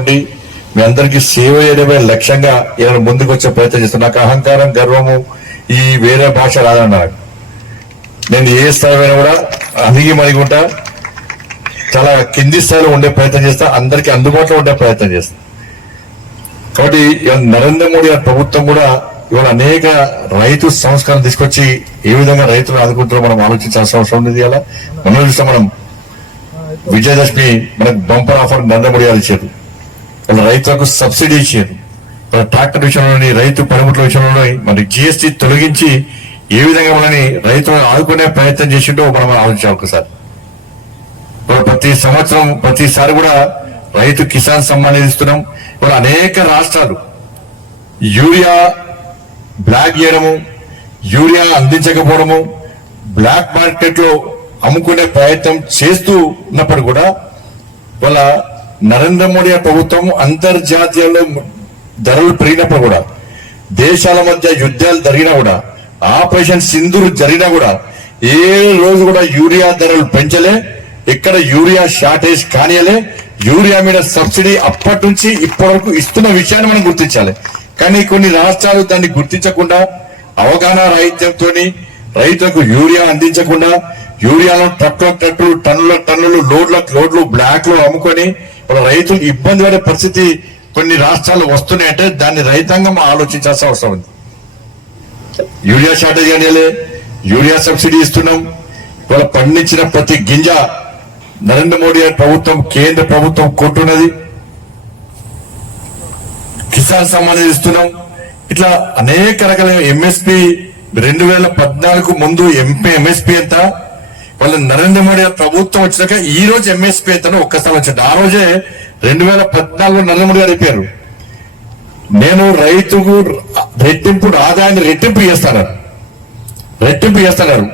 ఉండి మీ అందరికీ సేవ చేయడమే లక్ష్యంగా ఇలా ముందుకు వచ్చే ప్రయత్నం చేస్తాను నాకు అహంకారం గర్వము ఈ వేరే భాష రాదన్నారు. నేను ఏ స్థాయిలో కూడా అణిగి మణిగుంటా చాలా కింది స్థాయిలో ఉండే ప్రయత్నం చేస్తా. అందరికీ అందుబాటులో ఉండే ప్రయత్నం చేస్తా. కాబట్టి నరేంద్ర మోడీ గారి ప్రభుత్వం కూడా ఇవాళ అనేక రైతు సంస్కరణ తీసుకొచ్చి ఏ విధంగా రైతులు ఆదుకుంటారో మనం ఆలోచించాల్సిన అవసరం ఉంది ఇలా మనం చూస్తే మనం విజయదశమి మనకు బంపర్ ఆఫర్ నరేంద్ర మోడీ గారు ఇచ్చారు రైతులకు సబ్సిడీ ఇచ్చారు. వాళ్ళ ట్రాక్టర్ విషయంలోని రైతు పనిముట్ల విషయంలో మరి జిఎస్టీ తొలగించి ఏ విధంగా మనని రైతులను ఆదుకునే ప్రయత్నం చేసిండో మనం ఆలోచించాలి ఒకసారి ప్రతి సంవత్సరం ప్రతిసారి కూడా రైతు కిసాన్ సమ్మాన్ ఇస్తున్నాం. ఇప్పుడు అనేక రాష్ట్రాలు యూరియా బ్లాక్ చేయడము యూరియా అందించకపోవడము బ్లాక్ మార్కెట్లో అమ్ముకునే ప్రయత్నం చేస్తూ ఉన్నప్పుడు కూడా వాళ్ళ నరేంద్ర మోడీ ప్రభుత్వం అంతర్జాతీయంలో ధరలు పెరిగినప్పుడు కూడా దేశాల మధ్య యుద్ధాలు జరిగినా కూడా ఆపరేషన్ సింధూర్ జరిగినా కూడా ఏ రోజు కూడా యూరియా ధరలు పెంచలే ఎక్కడ యూరియా షార్టేజ్ కానియలే యూరియా మీద సబ్సిడీ అప్పటి నుంచి ఇప్పటి వరకు ఇస్తున్న విషయాన్ని మనం గుర్తించాలి. కానీ కొన్ని రాష్ట్రాలు దాన్ని గుర్తించకుండా అవగాహన రాహిత్యంతో రైతులకు యూరియా అందించకుండా యూరియాను ట్రక్కుల ట్రక్కులు టన్నుల టన్నులు లోడ్ల లోడ్లు బ్లాక్లో అమ్ముకొని వాళ్ళ రైతులకు ఇబ్బంది పడే పరిస్థితి కొన్ని రాష్ట్రాలు వస్తున్నాయంటే దాన్ని రైతాంగం ఆలోచించాల్సిన అవసరం ఉంది. యూరియా షార్టేజ్ కానీ యూరియా సబ్సిడీ ఇస్తున్నాం. వాళ్ళ పండించిన ప్రతి గింజ నరేంద్ర మోడీ ప్రభుత్వం కేంద్ర ప్రభుత్వం కొంటున్నది కిసాన్ సమ్మాన్ ఇస్తున్నాం. ఇట్లా అనేక రకాల ఎంఎస్పి రెండు వేల పద్నాలుగు ముందు ఎంపీ ఎంఎస్పి ఎంత? వాళ్ళ నరేంద్ర మోడీ ప్రభుత్వం వచ్చినాక ఈ రోజు ఎంఎస్పి ఎంత ఒక్కసారి వచ్చింది ఆ రోజే రెండు వేల పద్నాలుగులో నరేంద్ర మోడీ గారు చెప్పారు నేను రైతుకు రెట్టింపు ఆదాయాన్ని రెట్టింపు చేస్తాను రెట్టింపు చేస్తున్నారు